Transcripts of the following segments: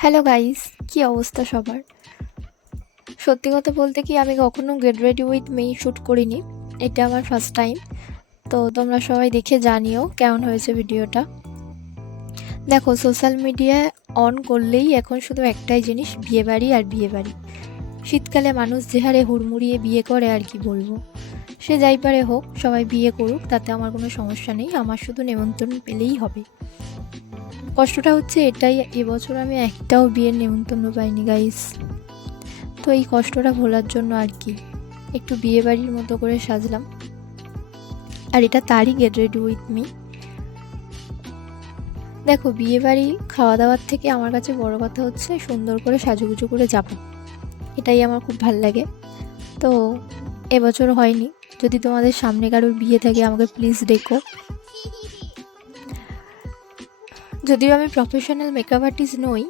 Hello guys, কি অবস্থা সবার? সত্যি কথা বলতে কি আমি কখনো get ready with me shoot করিনি। এটা আমার ফার্স্ট টাইম। তো তোমরা সবাই দেখে জানিও কেমন হয়েছে ভিডিওটা। দেখো, সোশ্যাল মিডিয়ায় অন করলেই এখন শুধু একটাই জিনিস, বিয়েবাড়ি আর বিয়েবাড়ি। শীতকালে মানুষ যে হারে হুড়মুড়িয়ে বিয়ে করে আর কি বলবো। সে যাই পারে হোক, সবাই বিয়ে করুক, তাতে আমার কোনো সমস্যা নেই। আমার শুধু নেমন্তন্ন পেলেই হবে। কষ্টটা হচ্ছে এটাই, এবছর আমি একটাও বিয়ের নেমন্তন্ন পাইনি গাইস। তো এই কষ্টটা ভোলার জন্য আর কি একটু বিয়েবাড়ির মতো করে সাজলাম। আর এটা তারই গেট রেডি উইথ মি। দেখো, বিয়েবাড়ি খাওয়া দাওয়ার থেকে আমার কাছে বড় কথা হচ্ছে সুন্দর করে সাজুগুজু করে যাবো। এটাই আমার খুব ভাল লাগে। তো এবছর হয়নি। যদি তোমাদের সামনে কারোর বিয়ে থাকে আমাকে প্লিজ ডেকো। যদিও আমি প্রফেশনাল মেকআপ আর্টিস্ট নই,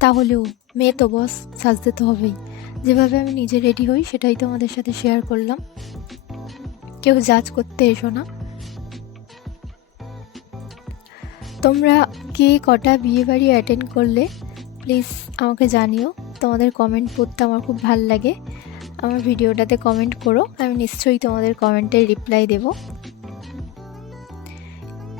তাহলেও মেয়ে তো বস, সাজতে তো হবেই। যেভাবে আমি নিজে রেডি হই সেটাই তোমাদের সাথে শেয়ার করলাম। কেউ জাজ করতে এসো না। তোমরা কে কটা বিয়েবাড়ি অ্যাটেন্ড করলে প্লিজ আমাকে জানিও। তোমাদের কমেন্ট পড়তে আমার খুব ভাল লাগে। আমার ভিডিওটাতে কমেন্ট করো, আমি নিশ্চয়ই তোমাদের কমেন্টের রিপ্লাই দেব।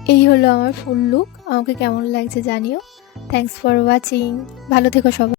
এই হলো আমার ফুল লুক। আমাকে কেমন লাগছে জানিও। Thanks for watching. ভালো থেকো সবাই।